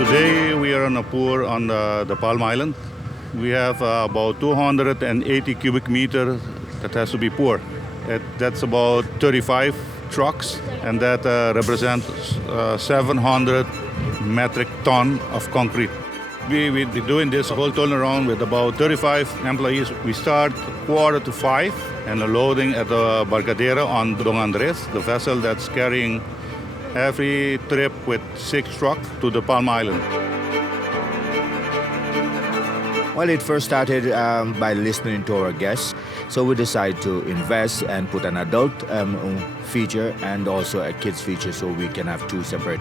Today we are on a pour on the Palm Island. We have about 280 cubic meters that has to be poured. That's about 35 trucks, and that represents 700 metric ton of concrete. We'll be doing this whole turnaround with about 35 employees. We start 4:45 and the loading at the Barcadera on Don Andres, the vessel that's carrying every trip with 6 trucks to the Palm Island. Well, it first started by listening to our guests. So we decided to invest and put an adult feature and also a kids feature so we can have 2 separate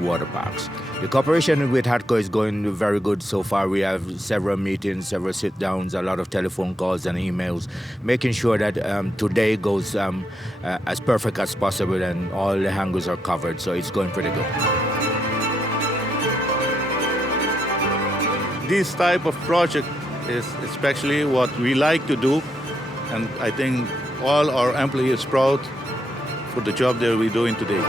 water parks. The cooperation with ATCO is going very good so far. We have several meetings, several sit-downs, a lot of telephone calls and emails, making sure that today goes as perfect as possible and all the angles are covered. So it's going pretty good. This type of project is especially what we like to do, and I think all our employees are proud for the job that we're doing today.